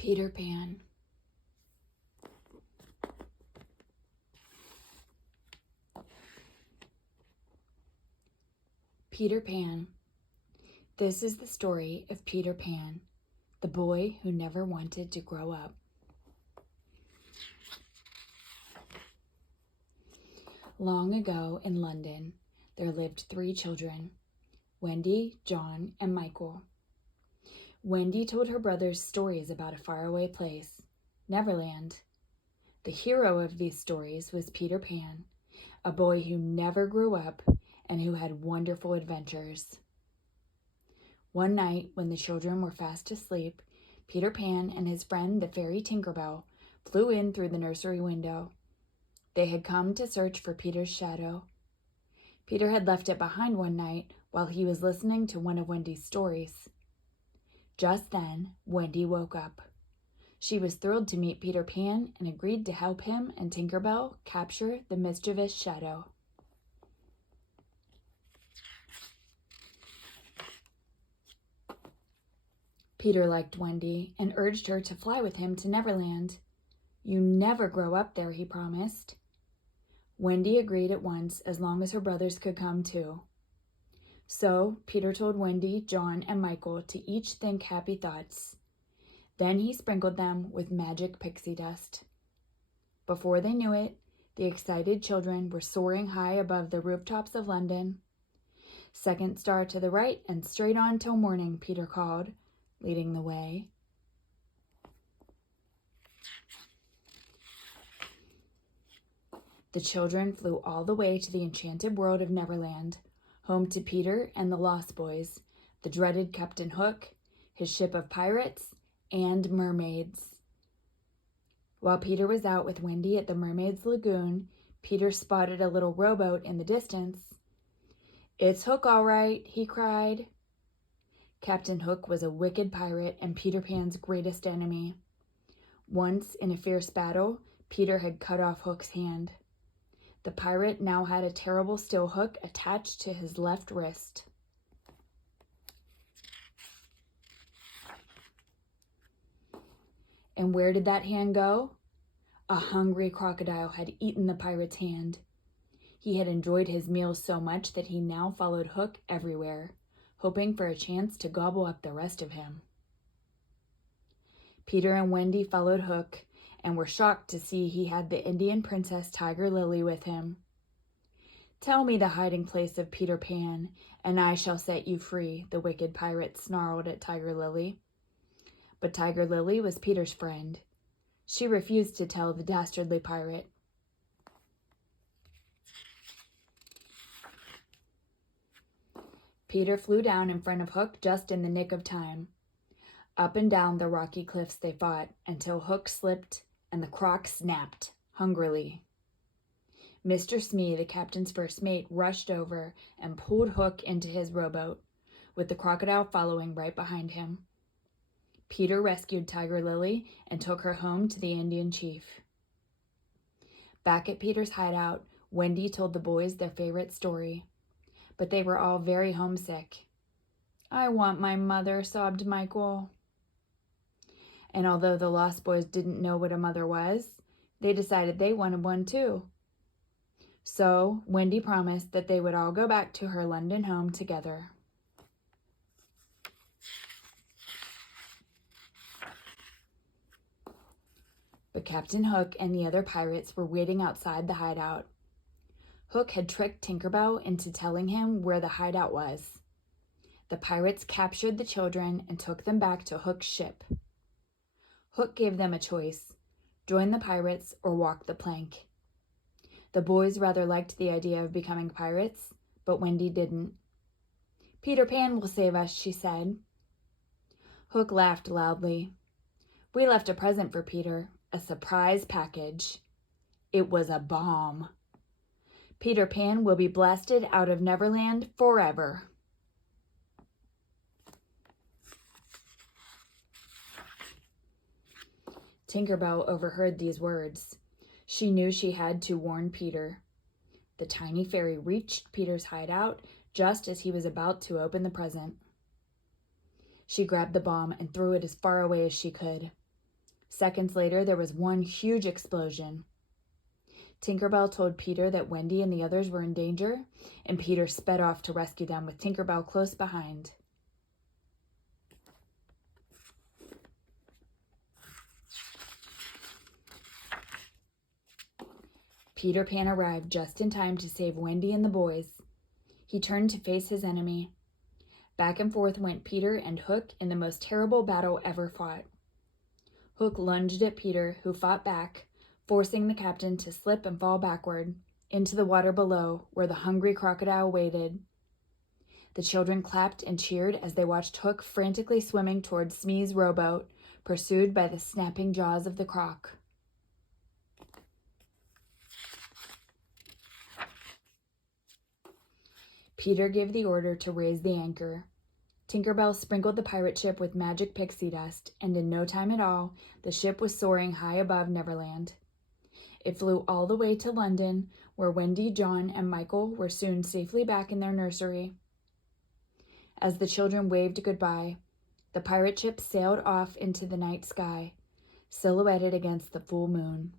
Peter Pan. Peter Pan. This is the story of Peter Pan, the boy who never wanted to grow up. Long ago in London, there lived 3 children, Wendy, John, and Michael. Wendy told her brothers stories about a faraway place, Neverland. The hero of these stories was Peter Pan, a boy who never grew up and who had wonderful adventures. One night, when the children were fast asleep, Peter Pan and his friend the fairy Tinkerbell flew in through the nursery window. They had come to search for Peter's shadow. Peter had left it behind one night while he was listening to one of Wendy's stories. Just then, Wendy woke up. She was thrilled to meet Peter Pan and agreed to help him and Tinkerbell capture the mischievous shadow. Peter liked Wendy and urged her to fly with him to Neverland. "You never grow up there," he promised. Wendy agreed at once as long as her brothers could come too. So Peter told Wendy, John, and Michael to each think happy thoughts. Then he sprinkled them with magic pixie dust. Before they knew it, the excited children were soaring high above the rooftops of London. "Second star to the right and straight on till morning," Peter called, leading the way. The children flew all the way to the enchanted world of Neverland, home to Peter and the Lost Boys, the dreaded Captain Hook, his ship of pirates, and mermaids. While Peter was out with Wendy at the Mermaid's Lagoon, Peter spotted a little rowboat in the distance. "It's Hook, all right," he cried. Captain Hook was a wicked pirate and Peter Pan's greatest enemy. Once, in a fierce battle, Peter had cut off Hook's hand. The pirate now had a terrible steel hook attached to his left wrist. And where did that hand go? A hungry crocodile had eaten the pirate's hand. He had enjoyed his meals so much that he now followed Hook everywhere, hoping for a chance to gobble up the rest of him. Peter and Wendy followed Hook and were shocked to see he had the Indian princess Tiger Lily with him. "Tell me the hiding place of Peter Pan, and I shall set you free," the wicked pirate snarled at Tiger Lily. But Tiger Lily was Peter's friend. She refused to tell the dastardly pirate. Peter flew down in front of Hook just in the nick of time. Up and down the rocky cliffs they fought until Hook slipped and the croc snapped hungrily. Mr. Smee, the captain's first mate, rushed over and pulled Hook into his rowboat, with the crocodile following right behind him. Peter rescued Tiger Lily and took her home to the Indian chief. Back at Peter's hideout, Wendy told the boys their favorite story, but they were all very homesick. "I want my mother," sobbed Michael. And although the Lost Boys didn't know what a mother was, they decided they wanted one too. So Wendy promised that they would all go back to her London home together. But Captain Hook and the other pirates were waiting outside the hideout. Hook had tricked Tinkerbell into telling him where the hideout was. The pirates captured the children and took them back to Hook's ship. Hook gave them a choice: join the pirates or walk the plank. The boys rather liked the idea of becoming pirates, but Wendy didn't. "Peter Pan will save us," she said. Hook laughed loudly. "We left a present for Peter, a surprise package. It was a bomb. Peter Pan will be blasted out of Neverland forever." Tinkerbell overheard these words. She knew she had to warn Peter. The tiny fairy reached Peter's hideout just as he was about to open the present. She grabbed the bomb and threw it as far away as she could. Seconds later, there was one huge explosion. Tinkerbell told Peter that Wendy and the others were in danger, and Peter sped off to rescue them with Tinkerbell close behind. Peter Pan arrived just in time to save Wendy and the boys. He turned to face his enemy. Back and forth went Peter and Hook in the most terrible battle ever fought. Hook lunged at Peter, who fought back, forcing the captain to slip and fall backward into the water below where the hungry crocodile waited. The children clapped and cheered as they watched Hook frantically swimming toward Smee's rowboat, pursued by the snapping jaws of the croc. Peter gave the order to raise the anchor. Tinkerbell sprinkled the pirate ship with magic pixie dust, and in no time at all, the ship was soaring high above Neverland. It flew all the way to London, where Wendy, John, and Michael were soon safely back in their nursery. As the children waved goodbye, the pirate ship sailed off into the night sky, silhouetted against the full moon.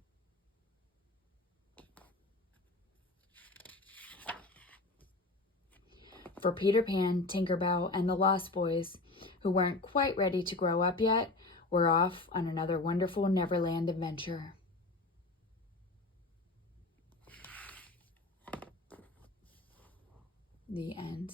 For Peter Pan, Tinkerbell, and the Lost Boys, who weren't quite ready to grow up yet, were off on another wonderful Neverland adventure. The end.